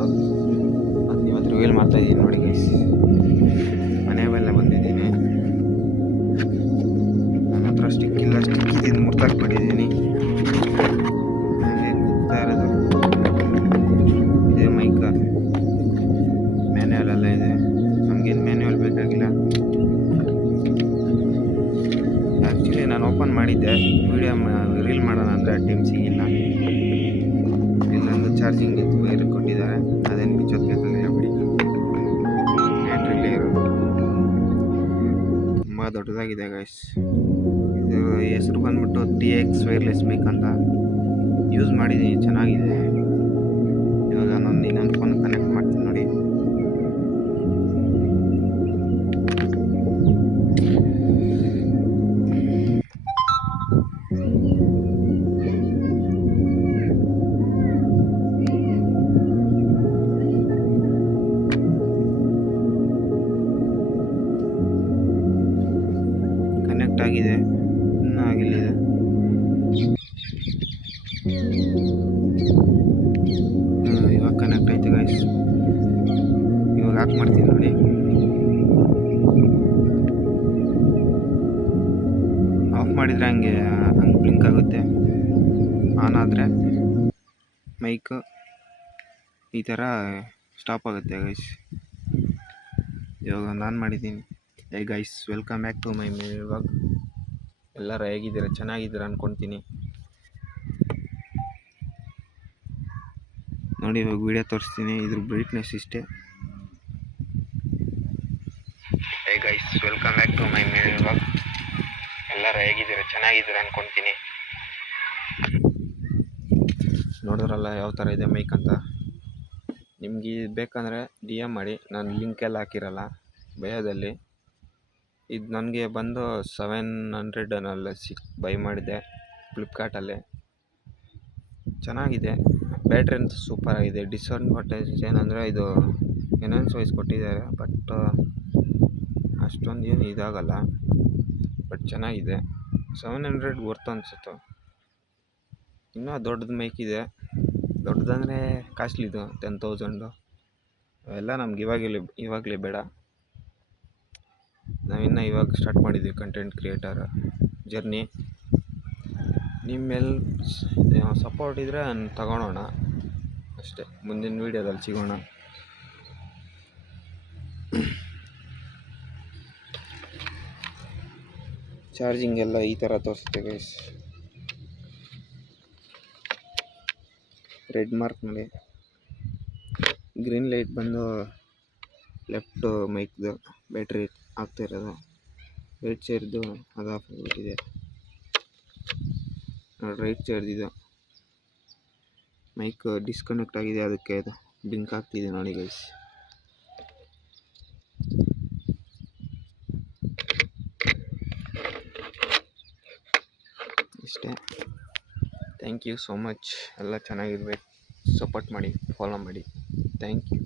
ಬಂದು ಮತ್ತು ಇವತ್ತು ರಿವೀಲ್ ಮಾಡ್ತಾಯಿದ್ದೀನಿ ನೋಡಿ ಗೈಸ್. ಮನೆ ಮೇಲೆ ಬಂದಿದ್ದೀನಿ. ನನ್ನ ಹತ್ರ ಸ್ಟಿಕ್ ಇಲ್ಲ, ಸ್ಟಿಕ್ ಇದ್ದೀನಿ ಮುರ್ತಾಕ್ಬಿಟ್ಟಿದ್ದೀನಿ. ನನಗೆ ಕೂಗ್ತಾ ಇರೋದು ಇದೇ ಮೈಕ. ಮ್ಯಾನ್ಯುವಲ್ ಎಲ್ಲ ಇದೆ, ನಮಗೇನು ಮ್ಯಾನ್ಯುವಲ್ ಬೇಕಾಗಿಲ್ಲ. ಆ್ಯಕ್ಚುಲಿ ನಾನು ಓಪನ್ ಮಾಡಿದ್ದೆ ವಿಡಿಯೋ ರೀಲ್ ಮಾಡೋಣ ಅಂದರೆ ಟೈಮ್ ಸಿಗಿಲ್ಲ. ಇಲ್ಲೊಂದು ಚಾರ್ಜಿಂಗ್ ವೈರ್ ಕೊಟ್ಟಿದ್ದಾರೆ, ಅದೇನು ಬಿಚ್ಚೋದು ಬೇಕಾಗಿಲ್ಲ ಬಿಡಿ. ಬ್ಯಾಟ್ರಿಲೇ ಇರೋದು ತುಂಬ ದೊಡ್ಡದಾಗಿದೆ ಗೈಸ್. ಇದು ಹೆಸರು ಬಂದ್ಬಿಟ್ಟು TX ವೈರ್ಲೆಸ್ ಮೈಕ್ ಅಂತ. ಯೂಸ್ ಮಾಡಿದ್ದೀನಿ, ಚೆನ್ನಾಗಿದೆ. ಇವಾಗ ನಾನು ಇನ್ನೊಂದು ಫೋನ್ ಕನೆಕ್ಟ್ ಮಾಡ್ತೀನಿ ನೋಡಿ. ಕನೆಕ್ಟ್ ಆಗಿದೆ, ಇನ್ನೂ ಆಗಿಲ್ಲಿದೆ. ಇವಾಗ ಕನೆಕ್ಟ್ ಆಯ್ತು ಗೈಸ್. ಇವಾಗ ಆಫ್ ಮಾಡ್ತೀನಿ ನೋಡಿ. ಆಫ್ ಮಾಡಿದರೆ ಹಂಗೆ ಬ್ಲಿಂಕ್ ಆಗುತ್ತೆ. ಆನ್ ಆದರೆ ಮೈಕ್ ಈ ಥರ ಸ್ಟಾಪ್ ಆಗುತ್ತೆ ಗೈಸ್. ಇವಾಗ ಒಂದು ಆನ್ ಮಾಡಿದ್ದೀನಿ. Hey guys, welcome back to my vlog. ಎಲ್ಲರೂ ಹೇಗಿದ್ದೀರಾ? ಚೆನ್ನಾಗಿದ್ದೀರಾ ಅಂದ್ಕೊಳ್ತೀನಿ. ನೋಡಿ ಇವಾಗ ವಿಡಿಯೋ ತೋರಿಸ್ತೀನಿ. ಇದ್ರ ಬ್ರೈಟ್ನೆಸ್ ಇಷ್ಟೇ. Hey guys, welcome back to my vlog. ಎಲ್ಲರೂ ಹೇಗಿದ್ದೀರಾ? ಚೆನ್ನಾಗಿದ್ದೀರಾ ಅಂದ್ಕೊಳ್ತೀನಿ. ನೋಡಿದ್ರಲ್ಲ ಯಾವ ಥರ ಇದೆ ಮೈಕ್ ಅಂತ. ನಿಮ್ಗೆ ಬೇಕಂದರೆ DM ಮಾಡಿ, ನಾನು ಲಿಂಕೆಲ್ಲ ಹಾಕಿರಲ್ಲ ಬಯೋದಲ್ಲಿ. ಇದು ನನಗೆ ಬಂದು 700 ಬೈ ಮಾಡಿದೆ ಫ್ಲಿಪ್ಕಾರ್ಟಲ್ಲಿ. ಚೆನ್ನಾಗಿದೆ, ಬ್ಯಾಟ್ರಿ ಅಂತೂ ಸೂಪರಾಗಿದೆ. ಡಿಸ್ಅಡ್ವಾಂಟೇಜ್ ಏನಂದರೆ ಇದು ಎನ್ಹಾನ್ಸ್ ವಾಯ್ಸ್ ಕೊಟ್ಟಿದ್ದಾರೆ, ಬಟ್ ಅಷ್ಟೊಂದು ಏನು ಇದಾಗಲ್ಲ. ಬಟ್ ಚೆನ್ನಾಗಿದೆ, 700 ವರ್ತ್ ಅನಿಸುತ್ತೆ. ಇನ್ನೂ ದೊಡ್ಡದು ಮೈಕ್ ಇದೆ, ದೊಡ್ಡದಂದರೆ ಕಾಸ್ಟ್ಲಿದು 10,000. ಅವೆಲ್ಲ ನಮ್ಗೆ ಇವಾಗಲೇ ಬೇಡ. ನಾವಿನ್ನು ಇವಾಗ ಸ್ಟಾರ್ಟ್ ಮಾಡಿದ್ವಿ ಕಂಟೆಂಟ್ ಕ್ರಿಯೇಟರ್ ಜರ್ನಿ. ನಿಮ್ಮೆಲ್ಲ ಸಪೋರ್ಟ್ ಇದ್ದರೆ ತಗೊಳ್ಳೋಣ ಅಷ್ಟೇ. ಮುಂದಿನ ವೀಡಿಯೋದಲ್ಲಿ ಸಿಗೋಣ. ಚಾರ್ಜಿಂಗ್ ಎಲ್ಲ ಈ ಥರ ತೋರಿಸುತ್ತೆ ಗೈಸ್. ರೆಡ್ ಮಾರ್ಕ್ ನೋಡಿ. ಗ್ರೀನ್ ಲೈಟ್ ಬಂದು ಲೆಫ್ಟ್ ಮೈಕ್ದು ಬ್ಯಾಟ್ರಿ ಆಗ್ತಾಯಿರೋದು. ರೈಟ್ ಸೈಡ್ದು ಅದು ಆಫ್ ಆಗಿಬಿಟ್ಟಿದೆ. ರೈಟ್ ಸೈಡ್ದಿದು ಮೈಕ್ ಡಿಸ್ಕನೆಕ್ಟ್ ಆಗಿದೆ, ಅದಕ್ಕೆ ಅದು ಬ್ಲಿಂಕ್ ಆಗ್ತಿದೆ ನೋಡಿ ಗೈಸ್. ಇಷ್ಟೇ. Thank you so much. ಎಲ್ಲ ಚೆನ್ನಾಗಿರ್ಬೇಕು. ಸಪೋರ್ಟ್ ಮಾಡಿ, ಫಾಲೋ ಮಾಡಿ. Thank you.